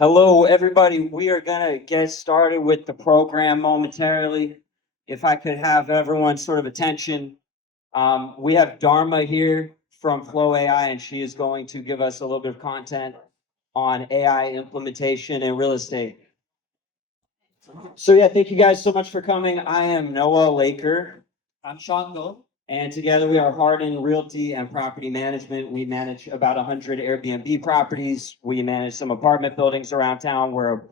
Hello, everybody. We are going to get started with the program momentarily. If I could have everyone's sort of attention, we have Dharma here from Flow AI, and she is going to give us a little bit of content on AI implementation in real estate. So yeah, thank you guys so much for coming. I am Noah Laker. I'm Sean Gold. And together we are Hardin Realty and Property Management. We manage about 100 Airbnb properties. We manage some apartment buildings around town where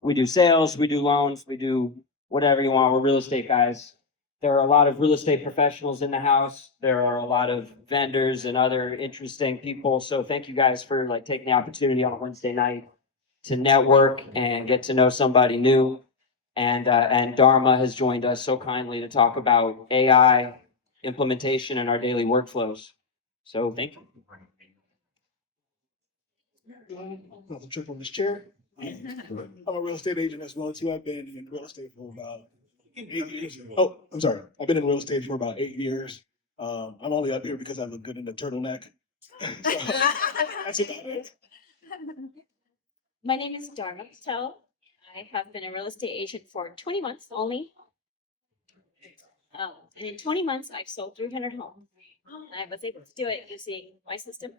we do sales, we do loans, we do whatever you want. We're real estate guys. There are a lot of real estate professionals in the house. There are a lot of vendors and other interesting people. So thank you guys for taking the opportunity on a Wednesday night to network and get to know somebody new. And Dharma has joined us so kindly to talk about AI implementation in our daily workflows. So thank you. Not the trip on this chair. I'm a real estate agent as well too. I've been in real estate for about 8 years. Oh, I'm sorry. I've been in real estate for about 8 years. I'm only up here because I look good in the turtleneck. So, that's about it. My name is Dharma Patel. I have been a real estate agent for 20 months only. And in 20 months, I've sold 300 homes. I was able to do it using my system.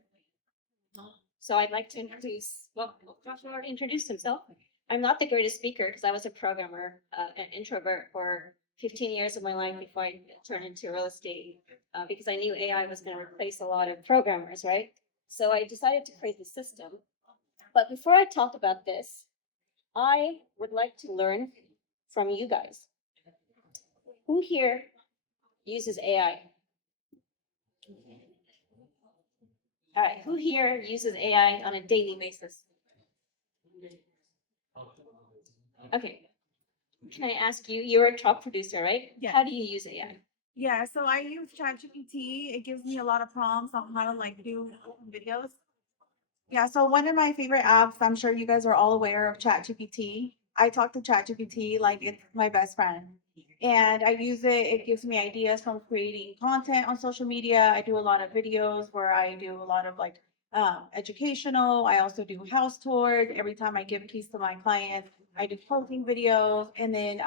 So I'd like to introduce, Joshua already introduced himself. I'm not the greatest speaker because I was a programmer, an introvert for 15 years of my life before I turned into real estate because I knew AI was going to replace a lot of programmers, right? So I decided to create the system. But before I talk about this, I would like to learn from you guys. Who here uses AI? All right, who here uses AI on a daily basis? Okay. Can I ask you, you're a top producer, right? Yeah. How do you use AI? Yeah, so I use ChatGPT. It gives me a lot of prompts on how to do videos. Yeah, so one of my favorite apps, I'm sure you guys are all aware of ChatGPT. I talk to ChatGPT like it's my best friend. And I use it, it gives me ideas from creating content on social media. I do a lot of videos where I do a lot of educational. I also do house tours. Every time I give keys to my clients, I do closing videos. And then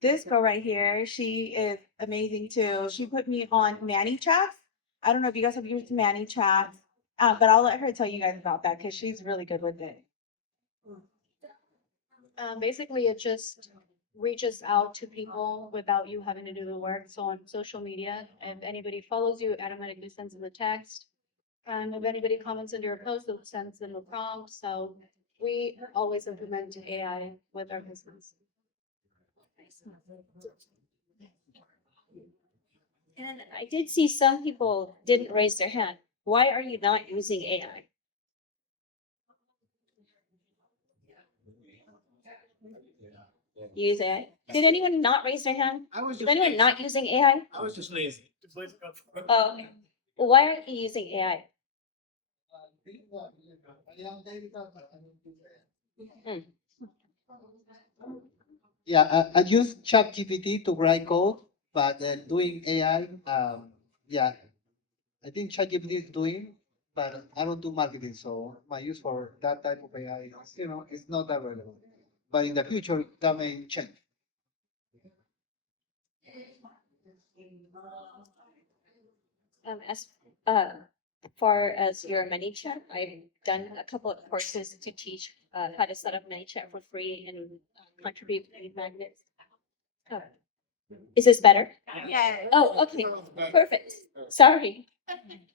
this girl right here, she is amazing too. She put me on Manny Chats. I don't know if you guys have used Manny Chats, but I'll let her tell you guys about that because she's really good with it. Basically, it just reaches out to people without you having to do the work. So on social media, if anybody follows you, it automatically sends them a text. And if anybody comments under a post, it sends them a prompt. So we always implement AI with our business. And I did see some people didn't raise their hand. Why are you not using AI? Use AI. Did anyone not raise their hand? Is anyone not using AI? I was just lazy. Oh, okay. Well, why aren't you using AI? I use ChatGPT to write code, but doing AI, yeah, I think ChatGPT is doing, but I don't do marketing, so my use for that type of AI, is not that relevant. But in the future, that may change. As far as your ManyChat, I've done a couple of courses to teach how to set up ManyChat for free and contribute lead magnets. Oh. Is this better? Yeah. Oh, okay, perfect. Sorry.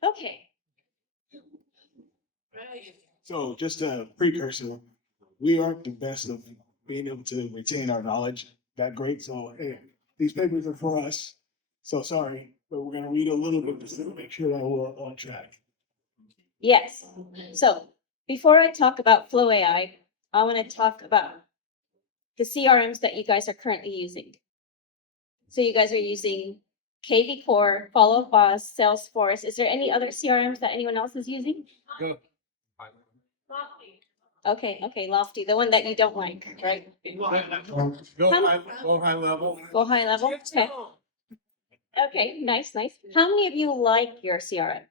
Okay. So just a precursor, we aren't the best of being able to retain our knowledge that great. So hey, these papers are for us. So sorry, but we're gonna read a little bit just to make sure that we're on track. Yes. So before I talk about Flow AI, I want to talk about the CRMs that you guys are currently using. So you guys are using KV Core, Follow Boss, Salesforce. Is there any other CRMs that anyone else is using? Go. Okay, Lofty, the one that you don't like, right? Go high level. Go high level. Okay. Okay, nice. How many of you like your CRM?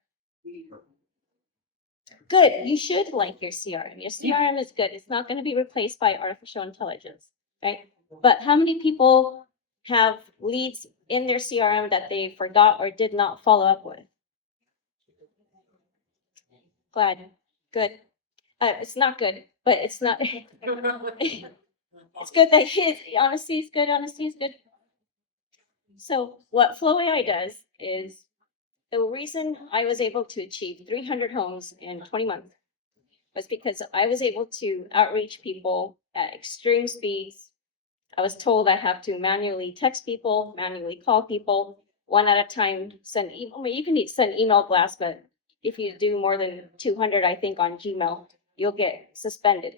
Good, you should like your CRM. Your CRM is good. It's not gonna be replaced by artificial intelligence, right? But how many people have leads in their CRM that they forgot or did not follow up with? Glad, good. It's not good, but it's not. It's good that honesty is good. Honesty is good. So what Flow AI does is the reason I was able to achieve 300 homes in 20 months was because I was able to outreach people at extreme speeds. I was told I have to manually text people, manually call people, one at a time, send email. I mean, you can send email blasts, but if you do more than 200, I think, on Gmail, you'll get suspended.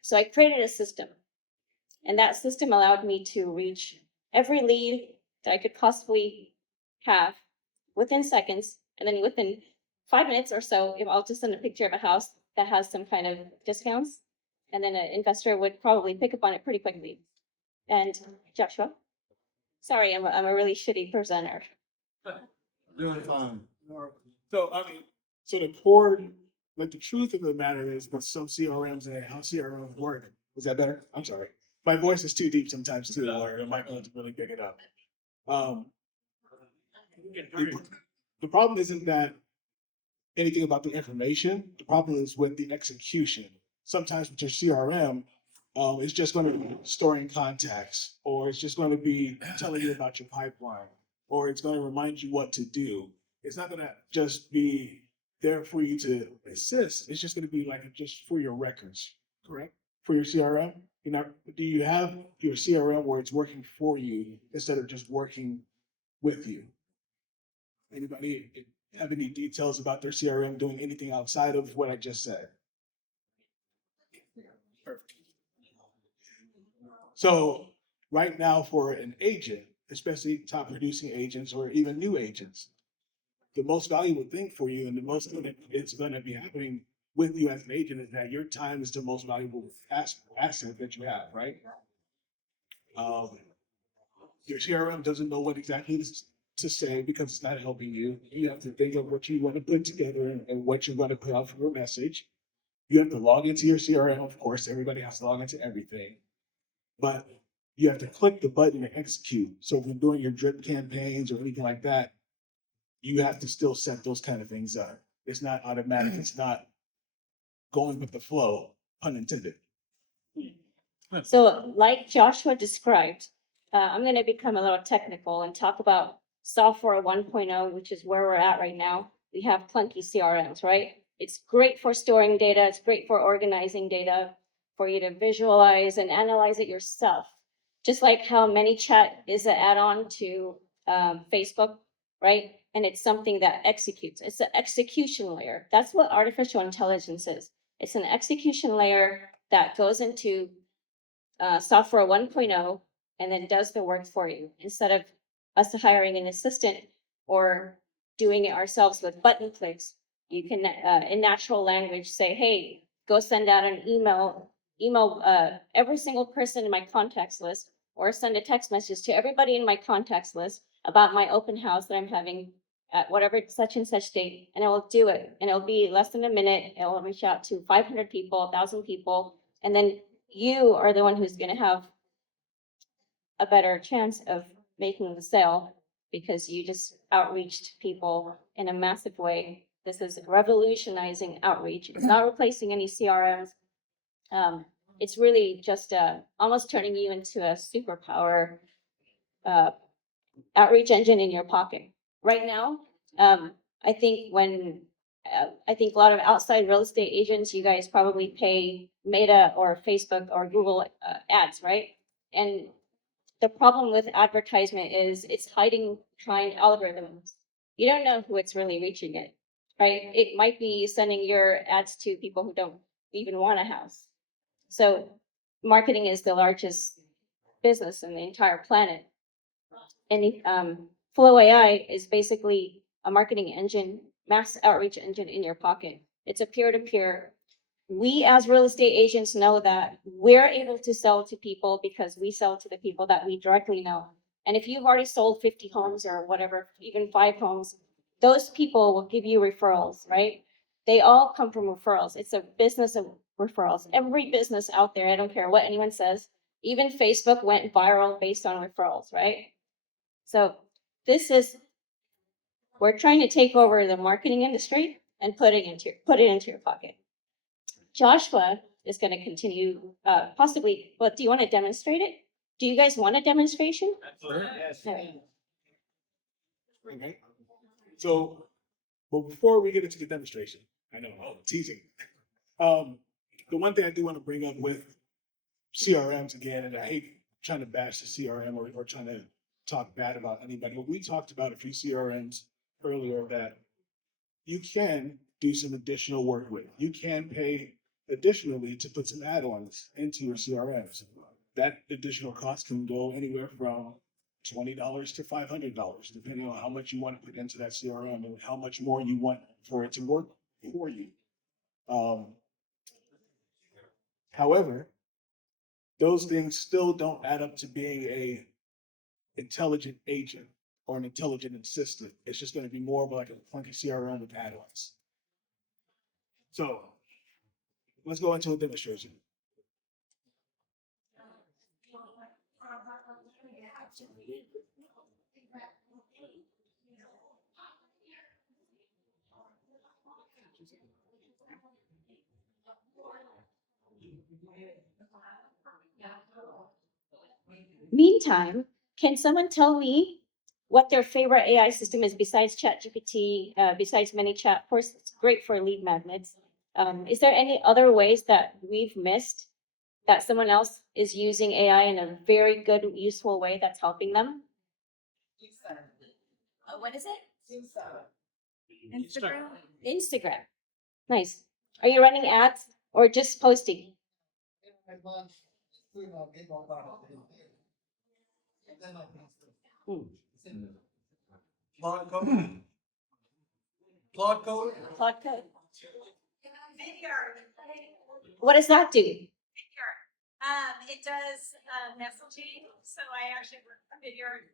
So I created a system, and that system allowed me to reach every lead that I could possibly have within seconds. And then within 5 minutes or so, if I'll just send a picture of a house that has some kind of discounts, and then an investor would probably pick up on it pretty quickly. And Joshua, sorry, I'm a really shitty presenter. Doing fine. So, I mean, so the core, like the truth of the matter is with some CRMs and how CRMs work. Is that better? I'm sorry. My voice is too deep sometimes too, or it might not really pick it up. Um, the problem isn't that anything about the information. The problem is with the execution. Sometimes with your CRM, it's just going to be storing contacts, or it's just going to be telling you about your pipeline, or it's going to remind you what to do. It's not going to just be there for you to assist. It's just going to be like just for your records, correct? For your CRM, do you have your CRM where it's working for you instead of just working with you? Anybody have any details about their CRM doing anything outside of what I just said? Perfect. So right now for an agent, especially top producing agents or even new agents, the most valuable thing for you and the most thing that it's going to be happening with you as an agent is that your time is the most valuable asset that you have, right? Um, your CRM doesn't know what exactly to say because it's not helping you. You have to think of what you want to put together and what you're going to put out for a message. You have to log into your CRM. Of course, everybody has to log into everything, but you have to click the button to execute. So if you're doing your drip campaigns or anything like that, you have to still set those kind of things up. It's not automatic. It's not going with the flow, pun intended. So like Joshua described, I'm gonna become a little technical and talk about software 1.0, which is where we're at right now. We have clunky CRMs, right? It's great for storing data. It's great for organizing data, for you to visualize and analyze it yourself. Just like how ManyChat is an add-on to Facebook, right? And it's something that executes. It's an execution layer. That's what artificial intelligence is. It's an execution layer that goes into software 1.0 and then does the work for you instead of us hiring an assistant or doing it ourselves with button clicks. You can in natural language say, hey, go send out an email every single person in my contacts list, or send a text message to everybody in my contacts list about my open house that I'm having at whatever such and such date, and it will do it. And it'll be less than a minute. It will reach out to 500 people, 1,000 people, and then you are the one who's gonna have a better chance of making the sale because you just outreached people in a massive way. This is revolutionizing outreach. It's not replacing any CRMs. It's really just almost turning you into a superpower outreach engine in your pocket. Right now, I think I think a lot of outside real estate agents, you guys probably pay Meta or Facebook or Google ads, right? And the problem with advertisement is it's hiding behind algorithms. You don't know who it's really reaching it, right? It might be sending your ads to people who don't even want a house. So marketing is the largest business in the entire planet. And Flow AI is basically a marketing engine, mass outreach engine in your pocket. It's a peer-to-peer. We as real estate agents know that we're able to sell to people because we sell to the people that we directly know. And if you've already sold 50 homes or whatever, even 5 homes, those people will give you referrals, right? They all come from referrals. It's a business of referrals. Every business out there, I don't care what anyone says, even Facebook went viral based on referrals, right? So this is, we're trying to take over the marketing industry and put it into your pocket. Joshua is going to continue, possibly, but do you want to demonstrate it? Do you guys want a demonstration? Yes. Okay. Okay. So, but before we get into the demonstration, I know, teasing. The one thing I do want to bring up with CRMs again, and I hate trying to bash the CRM or trying to talk bad about anybody, but we talked about a few CRMs earlier that you can do some additional work with. You can pay additionally to put some add-ons into your CRMs. That additional cost can go anywhere from $20 to $500, depending on how much you want to put into that CRM and how much more you want for it to work for you. However, those things still don't add up to being a intelligent agent or an intelligent assistant. It's just going to be more of like a clunky CRM with add-ons. So let's go into a demonstration. Meantime, can someone tell me what their favorite AI system is besides ChatGPT, besides ManyChat? Of course, it's great for lead magnets. Is there any other ways that we've missed that someone else is using AI in a very good, useful way that's helping them? What is it? Instagram. Instagram. Nice. Are you running ads or just posting? Hmm. Plot code. Plot code. Plot code. What does that do? It does messaging. So I actually work for Vidyard,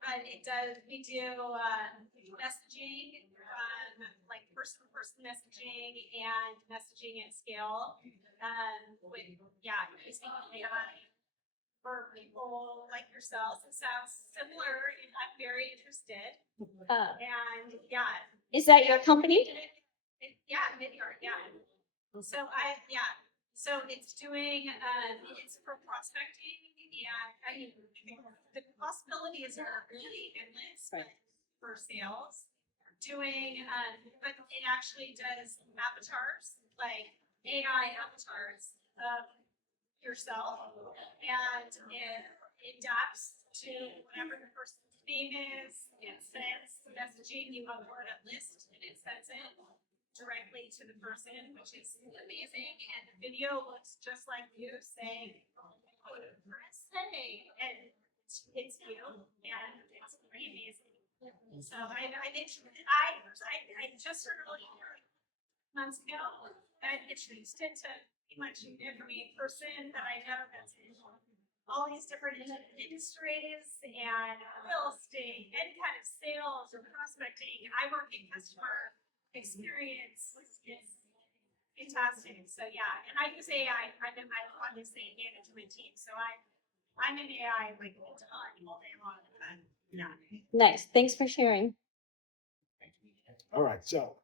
but it does. We do messaging, like person-to-person messaging and messaging at scale. With using AI for people like yourselves. It sounds similar, and I'm very interested. And Is that your company? Vidyard, So So it's doing, it's for prospecting, and I mean, the possibilities are really endless for sales. Doing, but it actually does avatars, like AI avatars of yourself, and it adapts to whatever the person's name is. It sends the messaging, you upload a list, and it sends it directly to the person, which is amazing. And the video looks just like you saying, "Hey," and it's you, and it's pretty amazing. So I just started looking for months ago. I introduced it to pretty much every person that I know that's in all these different industries and real estate, any kind of sales or prospecting. I work in customer experience. It's fantastic. So and I use AI. I'm obviously a management team, so I'm in AI like all day long. Nice. Thanks for sharing. All right, so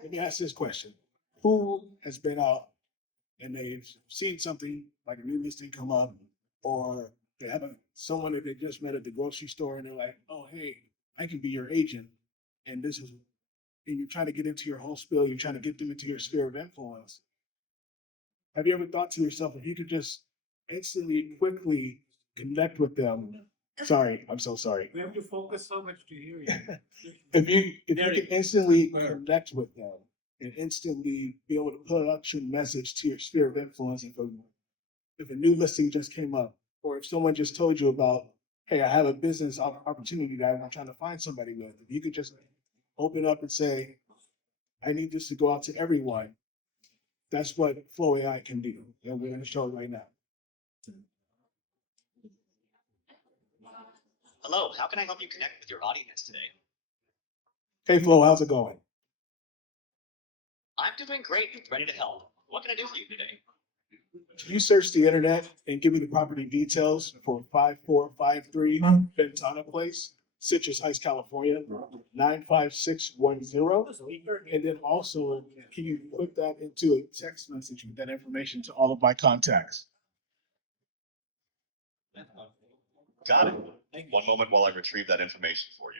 let me ask this question. Who has been out and they've seen something like a new listing come up, or they have someone that they just met at the grocery store and they're like, oh, hey, I can be your agent. And and you're trying to get into your whole spiel, you're trying to get them into your sphere of influence. Have you ever thought to yourself, if you could just instantly, quickly connect with them? Sorry, I'm so sorry. We have to focus so much to hear you. If you can instantly connect with them and instantly be able to put out your message to your sphere of influence, if a new listing just came up, or if someone just told you about, hey, I have a business opportunity that I'm trying to find somebody with, if you could just open up and say, I need this to go out to everyone. That's what Flow AI can do. And we're going to show it right now. Hello, how can I help you connect with your audience today? Hey, Flo, how's it going? I'm doing great and ready to help. What can I do for you today? You search the internet and give me the property details for 5453 Ventana Place, Citrus Heights, California, 95610. And then also, can you put that into a text message with that information to all of my contacts? Got it. One moment while I retrieve that information for you.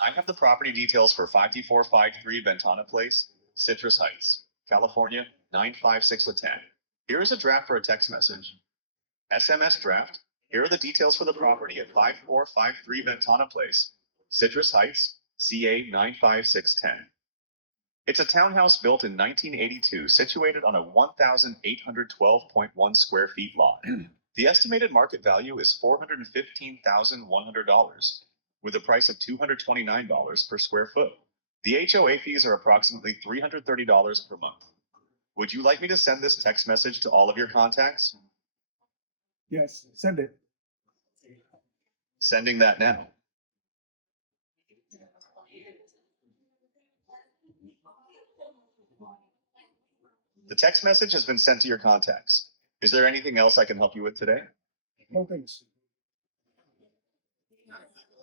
I have the property details for 5453 Ventana Place, Citrus Heights, California, 95610. Here is a draft for a text message. SMS draft. Here are the details for the property at 5453 Ventana Place, Citrus Heights, CA 95610. It's a townhouse built in 1982, situated on a 1,812.1 square feet lot. The estimated market value is $415,100, with a price of $229 per square foot. The HOA fees are approximately $330 per month. Would you like me to send this text message to all of your contacts? Yes, send it. Sending that now. The text message has been sent to your contacts. Is there anything else I can help you with today? No thanks.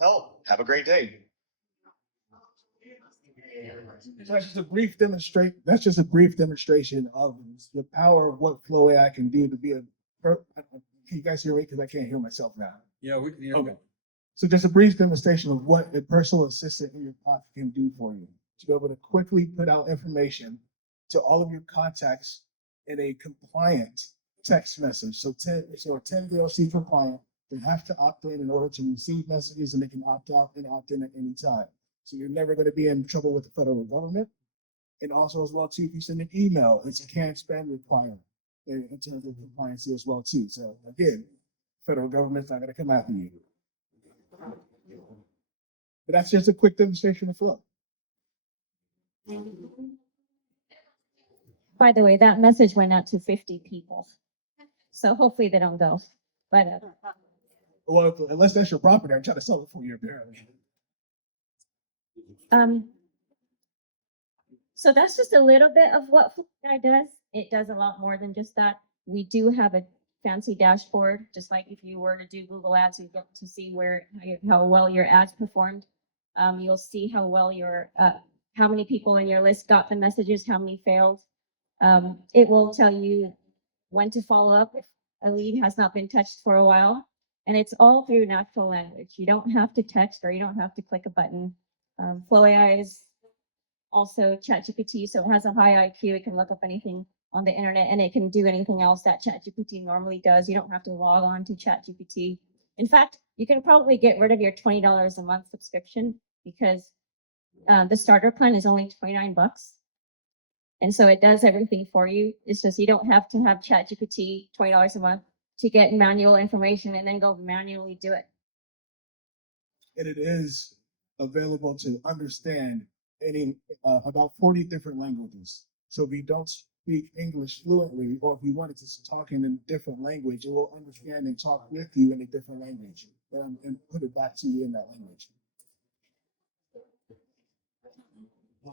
Hell, have a great day. That's just a brief demonstration of the power of what Flow AI can do to be a. Can you guys hear me? Because I can't hear myself now. Yeah, we can hear Okay. So just a brief demonstration of what a personal assistant in your pocket can do for you. To be able to quickly put out information to all of your contacts in a compliant text message. So 10 VLC compliant, they have to opt in order to receive messages, and they can opt out and opt in at any time. So you're never going to be in trouble with the federal government. And also as well too, if you send an email, it's a can spam requirement in terms of compliance as well too. So again, federal government's not going to come after you. But that's just a quick demonstration of Flow. By the way, that message went out to 50 people. So hopefully they don't go. But Well, unless that's your property, I'm trying to sell it for you apparently. So that's just a little bit of what Fluideye does. It does a lot more than just that. We do have a fancy dashboard, just like if you were to do Google Ads, you get to see how well your ads performed. You'll see how well how many people in your list got the messages, how many failed. It will tell you when to follow up if a lead has not been touched for a while. And it's all through natural language. You don't have to text or you don't have to click a button. Flow AI is also ChatGPT, so it has a high IQ. It can look up anything on the internet, and it can do anything else that ChatGPT normally does. You don't have to log on to ChatGPT. In fact, you can probably get rid of your $20 a month subscription because the starter plan is only $29. And so it does everything for you. It's just you don't have to have ChatGPT $20 a month to get manual information and then go manually do it. And it is available to understand about 40 different languages. So if you don't speak English fluently, or if you wanted to talk in a different language, it will understand and talk with you in a different language and put it back to you in that language.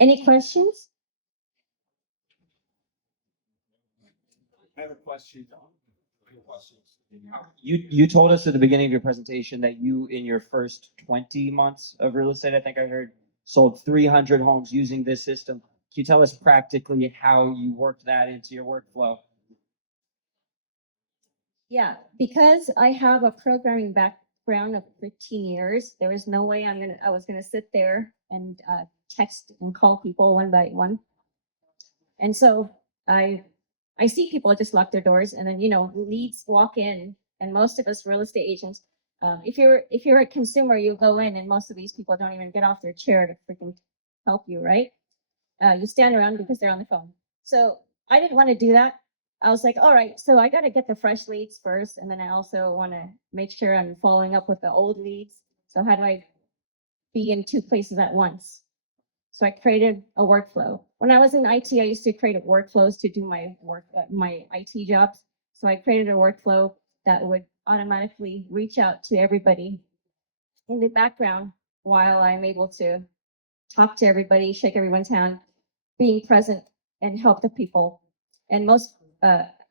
Any questions? I have a question. You told us at the beginning of your presentation that you, in your first 20 months of real estate, I think I heard, sold 300 homes using this system. Can you tell us practically how you worked that into your workflow? Yeah, because I have a programming background of 15 years, there was no way I was gonna sit there and text and call people one by one. And so I see people just lock their doors, and then leads walk in, and most of us real estate agents, if you're a consumer, you go in, and most of these people don't even get off their chair to freaking help you, right? You stand around because they're on the phone. So I didn't want to do that. I was like, all right, so I got to get the fresh leads first, and then I also want to make sure I'm following up with the old leads. So how do I be in two places at once? So I created a workflow. When I was in IT, I used to create workflows to do my work, my IT jobs. So I created a workflow that would automatically reach out to everybody in the background while I'm able to talk to everybody, shake everyone's hand, being present and help the people. And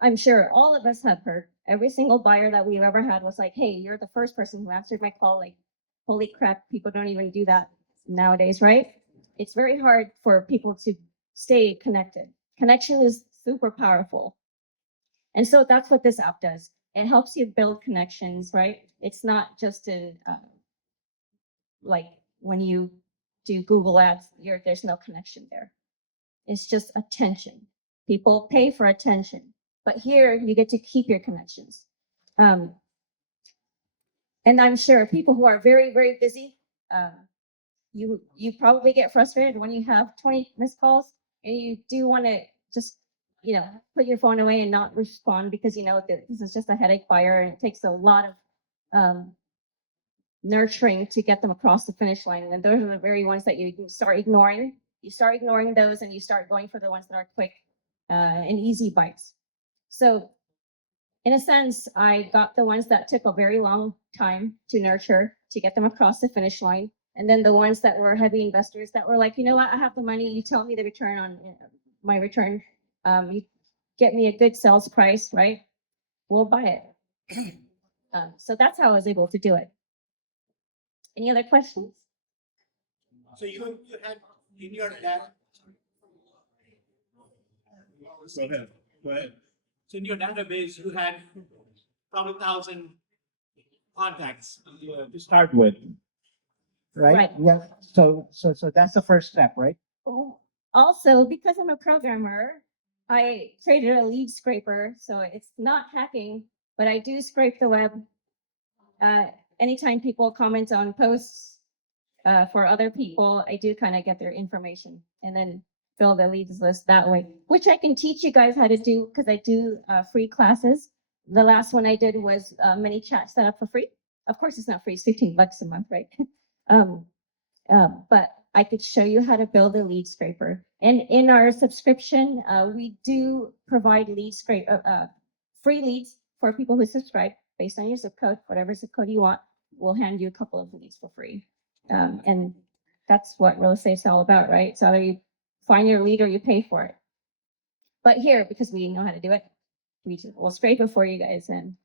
I'm sure all of us have heard, every single buyer that we've ever had was like, hey, you're the first person who answered my call. Like, holy crap, people don't even do that nowadays, right? It's very hard for people to stay connected. Connection is super powerful. And so that's what this app does. It helps you build connections, right? It's not just like when you do Google Ads, there's no connection there. It's just attention. People pay for attention, but here you get to keep your connections. And I'm sure people who are very, very busy, you probably get frustrated when you have 20 missed calls and you do want to just, put your phone away and not respond because you know that this is just a headache buyer and it takes a lot of nurturing to get them across the finish line. And those are the very ones that you start ignoring. You start ignoring those and you start going for the ones that are quick and easy bites. So in a sense, I got the ones that took a very long time to nurture to get them across the finish line. And then the ones that were heavy investors that were like, you know what, I have the money. You tell me the return on my return. You get me a good sales price, right? We'll buy it. So that's how I was able to do it. Any other questions? So you had in your data. Go ahead. Go ahead. So in your database, you had probably 1,000 contacts to start with. Right? Right. Yeah. So that's the first step, right? Also, because I'm a programmer, I created a lead scraper. So it's not hacking, but I do scrape the web. Anytime people comment on posts for other people, I do kind of get their information and then build a leads list that way, which I can teach you guys how to do because I do free classes. The last one I did was mini chat set up for free. Of course, it's not free; it's $15 a month, right? But I could show you how to build a lead scraper. And in our subscription, we do provide free leads for people who subscribe based on your zip code, whatever zip code you want. We'll hand you a couple of leads for free. And that's what real estate's all about, right? So either you find your lead or you pay for it. But here, because we know how to do it, we'll scrape it for you guys and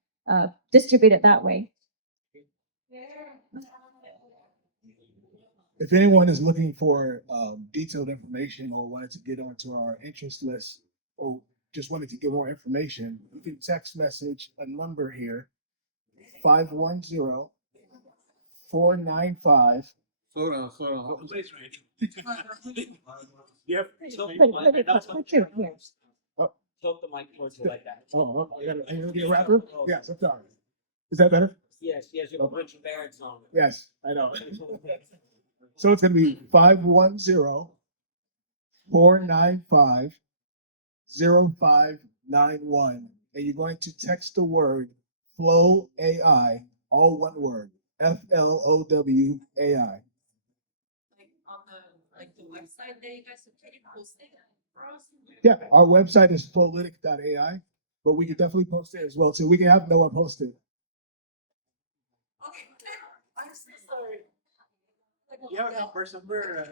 distribute it that way. If anyone is looking for detailed information or wanted to get onto our interest list or just wanted to get more information, you can text message a number here, 510-495. Slow down, slow down. Please, Yep. Put your here. Tilt the mic towards you like that. Oh, I gotta be a rapper? Yes, I'm sorry. Is that better? Yes, you have a bunch of barracks on. Yes, I know. So it's gonna be 510-495-0591. And you're going to text the word Flow AI, all one word, FLOWAI. The website that you guys are posting for us? Yeah, our website is flowlytic.ai, but we could definitely post it as well too. We can have Noah post it. Okay, I'm so sorry. Yeah, first number.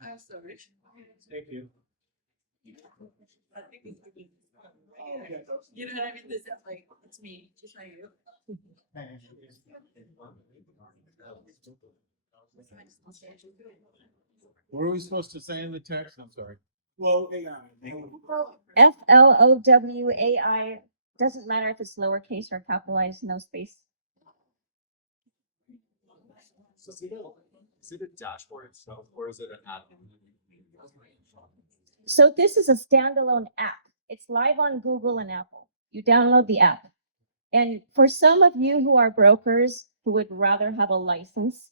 I'm sorry. Thank you. I think it's good. You know what I mean? This is like, it's me, just like you. What are we supposed to say in the text? I'm sorry. Flow AI. FLOWAI. Doesn't matter if it's lowercase or capitalized, no space. Is it a dashboard itself or is it an app? So this is a standalone app. It's live on Google and Apple. You download the app. And for some of you who are brokers who would rather have a license,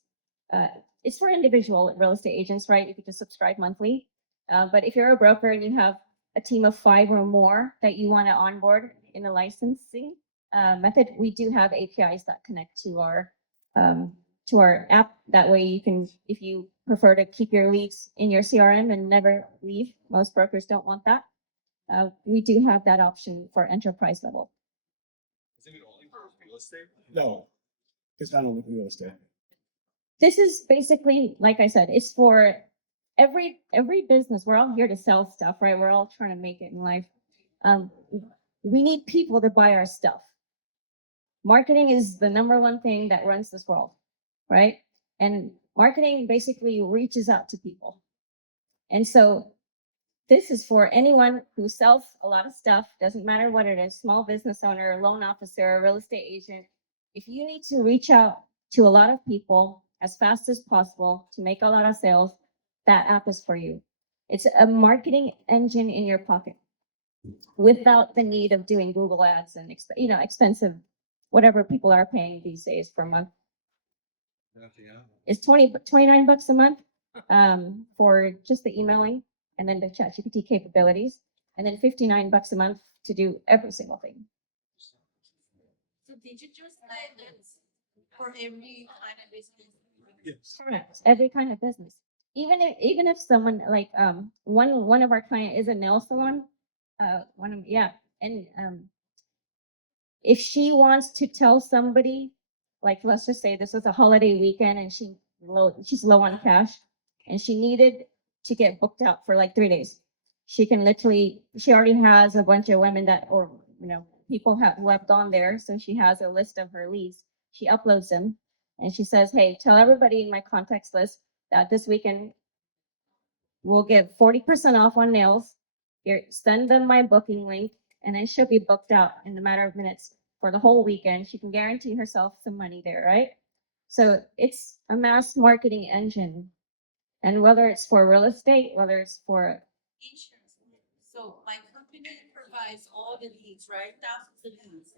it's for individual real estate agents, right? You could just subscribe monthly. But if you're a broker and you have a team of 5 or more that you want to onboard in a licensing method, we do have APIs that connect to our app. That way you can, if you prefer to keep your leads in your CRM and never leave, most brokers don't want that. We do have that option for enterprise level. Is it only for real estate? No, it's not only for real estate. This is basically, like I said, it's for every business. We're all here to sell stuff, right? We're all trying to make it in life. Um, we need people to buy our stuff. Marketing is the number one thing that runs this world, right? And marketing basically reaches out to people. And so this is for anyone who sells a lot of stuff, doesn't matter what it is, small business owner, loan officer, real estate agent. If you need to reach out to a lot of people as fast as possible to make a lot of sales, that app is for you. It's a marketing engine in your pocket without the need of doing Google ads and expensive whatever people are paying these days per month. It's 29 bucks a month for just the emailing and then the ChatGPT capabilities, and then 59 bucks a month to do every single thing. So did you just say that's for every kind of business? Yes. Correct. Every kind of business. Even if someone like one of our client is a nail salon, and if she wants to tell somebody, like let's just say this was a holiday weekend and she's low on cash and she needed to get booked out for like 3 days. She already has a bunch of women people who have gone there. So she has a list of her leads. She uploads them and she says, hey, tell everybody in my contacts list that this weekend we'll give 40% off on nails. Here, send them my booking link, and then she'll be booked out in a matter of minutes for the whole weekend. She can guarantee herself some money there, right? So it's a mass marketing engine. And whether it's for real estate, whether it's for Insurance. So my company provides all the leads, right? Thousands of leads.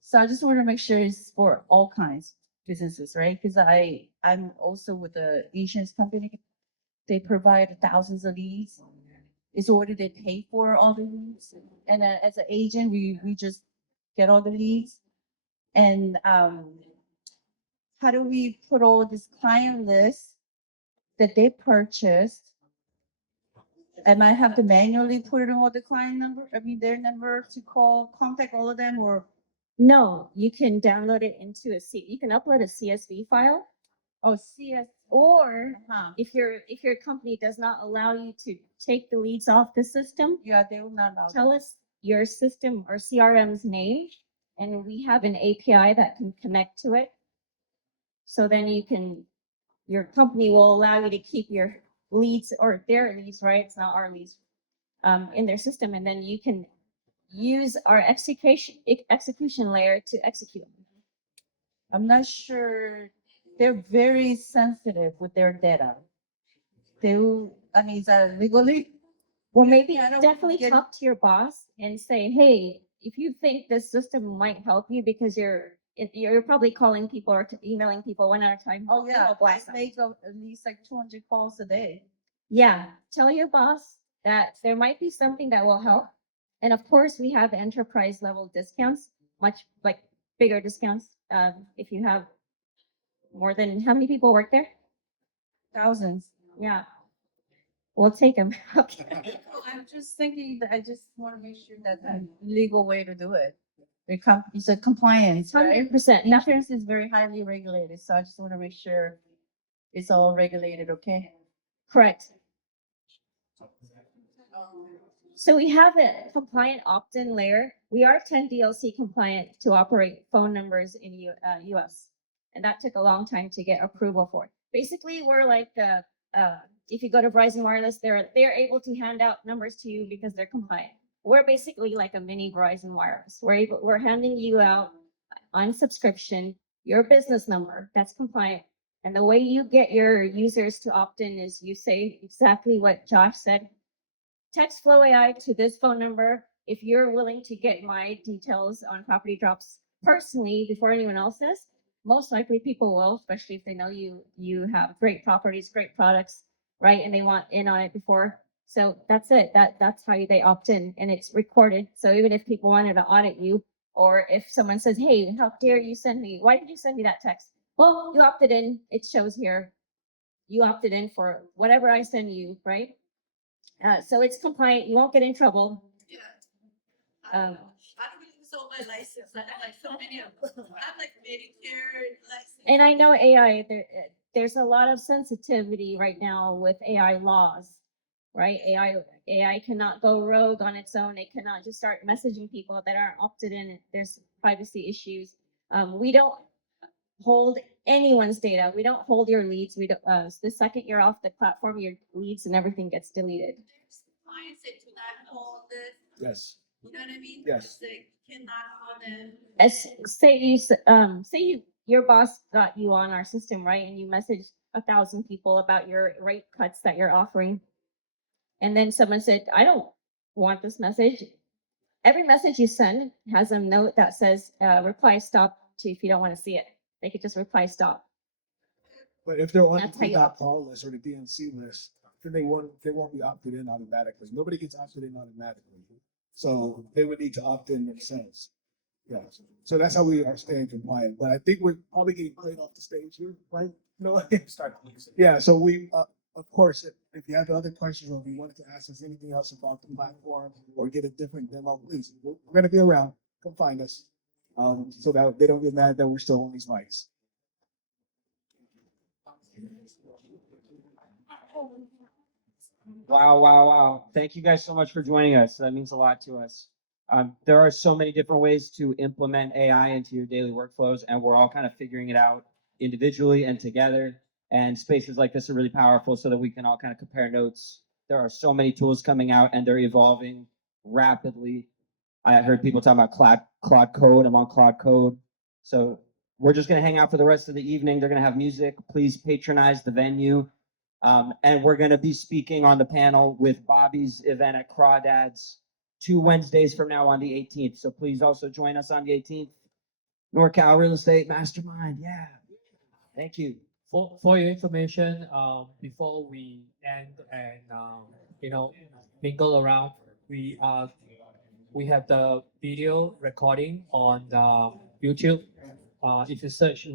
So I just want to make sure it's for all kinds of businesses, right? Because I'm also with the insurance company. They provide thousands of leads. It's already they pay for all the leads, and as an agent, we just get all the leads. And how do we put all this client list that they purchased? Am I have to manually put in all the client number? I mean, their number to contact all of them, or no, you can download it into you can upload a CSV file. oh CS? Or Huh. if your company does not allow you to take the leads off the system, Yeah, they will not allow. tell us your system or CRM's name, and we have an API that can connect to it. So then your company will allow you to keep your leads or their leads, right? It's not our leads, in their system, and then you can use our execution layer to execute them. I'm not sure. They're very sensitive with their data. I mean, is that legally? Well, maybe I don't definitely get- talk to your boss and say, hey, if you think this system might help you because you're probably calling people or emailing people one at a time. Oh, yeah. Blast I them. make at least like 200 calls a day. Yeah, tell your boss that there might be something that will help. And of course, we have enterprise level discounts, much like bigger discounts. If you have more than how many people work there? Thousands. Yeah, we'll take them. Okay. I'm just thinking that I just want to make sure that the legal way to do it. It's a compliance, right? 100%. Insurance is very highly regulated, so I just want to make sure it's all regulated, okay? Correct. So we have a compliant opt-in layer. We are 10 DLC compliant to operate phone numbers in US. And that took a long time to get approval for. Basically, we're like, if you go to Verizon Wireless, they're able to hand out numbers to you because they're compliant. We're basically like a mini Verizon Wireless. We're handing you out on subscription your business number that's compliant. And the way you get your users to opt in is you say exactly what Josh said. Text Flow AI to this phone number if you're willing to get my details on property drops personally before anyone else does. Most likely people will, especially if they know you have great properties, great products, right? And they want in on it before. So that's it. That's how they opt in, and it's recorded. So even if people wanted to audit you, or if someone says, hey, how dare you send me, why did you send me that text? Well, you opted in, it shows here. You opted in for whatever I send you, right? So it's compliant. You won't get in trouble. Yeah. Um, I don't believe it's sold my license. I have like so many of them. I have like Medicare license. And I know AI, there's a lot of sensitivity right now with AI laws, right? AI cannot go rogue on its own. It cannot just start messaging people that aren't opted in. There's privacy issues. We don't hold anyone's data. We don't hold your leads. We don't, the second you're off the platform, your leads and everything gets deleted. There's clients that do not hold this, Yes. you know what I mean? Yes. They cannot hold them. As say your boss got you on our system, right? And you messaged 1,000 people about your rate cuts that you're offering. And then someone said, I don't want this message. Every message you send has a note that says, reply stop to if you don't want to see it. They could just reply stop. But if they're on That's how the you- not call list or the DNC list, then they won't be opted in automatically. Nobody gets opted in automatically. So they would need to opt in themselves. Yeah. So that's how we are staying compliant. But I think we're probably getting played off the stage here, right? No, yeah. So we, of course, if you have other questions or if you wanted to ask us anything else about the platform or get a different demo, please, we're gonna be around. Come find us, so that they don't get mad that we're still on these mics. Wow, wow, wow. Thank you guys so much for joining us. That means a lot to us. There are so many different ways to implement AI into your daily workflows, and we're all kind of figuring it out individually and together. And spaces like this are really powerful so that we can all kind of compare notes. There are so many tools coming out and they're evolving rapidly. I heard people talking about Cloud Code. I'm on Cloud Code. So we're just going to hang out for the rest of the evening. They're going to have music. Please patronize the venue. And we're going to be speaking on the panel with Bobby's event at Crawdads 2 Wednesdays from now on the 18th. So please also join us on the 18th. Norcal Real Estate Mastermind. Yeah. Thank you. For your information, before we end and mingle around, we have the video recording on YouTube. If you search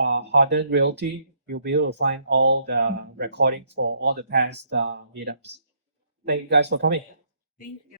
Harden Realty, you'll be able to find all the recording for all the past meetups. Thank you guys for coming. Thank you.